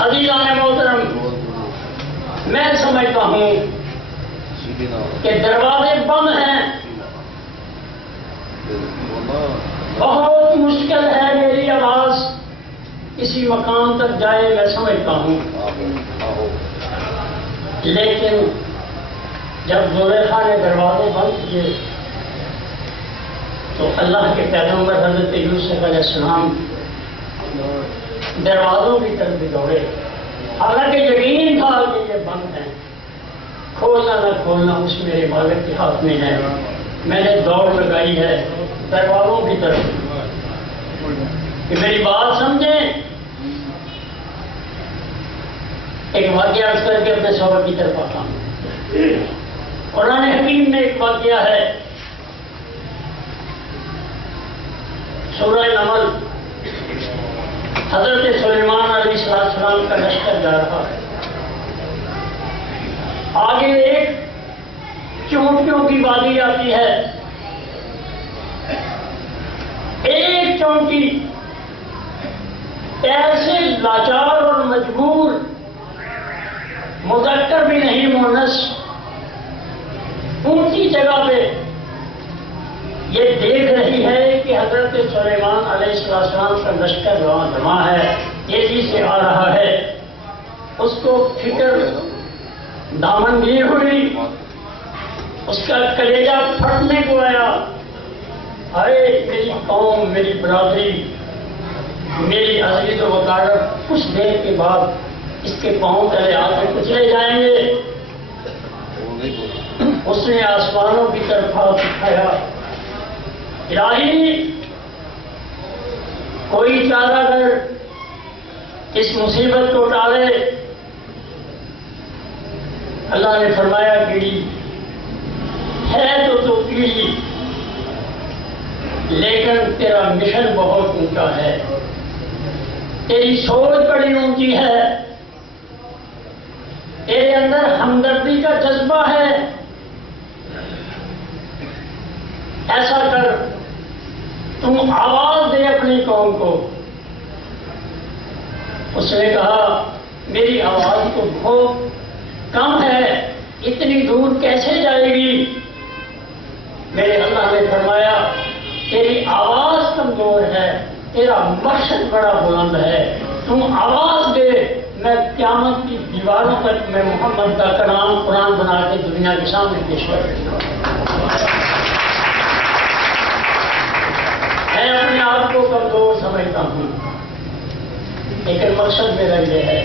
عزیزان محترم، میں سمجھتا ہوں کہ دروازے بند ہیں، بہت مشکل ہے میری آواز کسی مقام تک جائے، میں سمجھتا ہوں، لیکن جب زلیخا نے دروازے بند کیے تو اللہ کے پیغمبر حضرت یوسف علیہ السلام دروازوں کی طرف دوڑے، حالانکہ یقین تھا کہ یہ بند ہیں، کھولنا نہ کھولنا اس میرے مالک کے ہاتھ میں ہے، میں نے دوڑ لگائی ہے دروازوں کی طرف۔ کہ میری بات سمجھیں، ایک واقعہ عرض کر کے اپنے سبق کی طرف آتا ہوں۔ قرآن حکیم میں ایک واقعہ ہے، سورہ نمل، حضرت سلیمان علیہ السلام کا لشکر جا رہا ہے، آگے ایک چونٹیوں کی وادی آتی ہے، ایک چونٹی ایسے لاچار اور مجبور، مذکر بھی نہیں مؤنث، اونچی جگہ پہ یہ دیکھ رہی ہے کہ حضرت سلیمان علیہ السلام کا لشکر وہاں جمع ہے، تیزی سے آ رہا ہے، اس کو فکر دامن گیر ہوئی، اس کا کلیجہ پھٹنے کو آیا، ارے میری قوم، میری برادری، میری عزیز و وقارت کچھ دیر کے بعد اس کے پاؤں تلے آ کے کچلے جائیں گے۔ اس نے آسمانوں کی طرف ہاتھ اٹھایا، الہی کوئی چارہ گر اس مصیبت کو ٹالے۔ اللہ نے فرمایا کیڑی ہے تو کیڑی، لیکن تیرا مشن بہت اونچا ہے، تیری سوچ بڑی اونچی ہے، تیرے اندر ہمدردی کا جذبہ ہے، ایسا کر تم آواز دے اپنی قوم کو۔ اس نے کہا میری آواز تو بہت کم ہے، اتنی دور کیسے جائے گی؟ میرے اللہ نے فرمایا تیری آواز کمزور ہے، تیرا مقصد بڑا بلند ہے، تم آواز دے، میں قیامت کی دیواروں پر میں محمد کا کلام قرآن بنا کے دنیا کے سامنے پیش کر دوں گا۔ میں اپنے آپ کو کمزور سمجھتا ہوں، لیکن مقصد میرا یہ ہے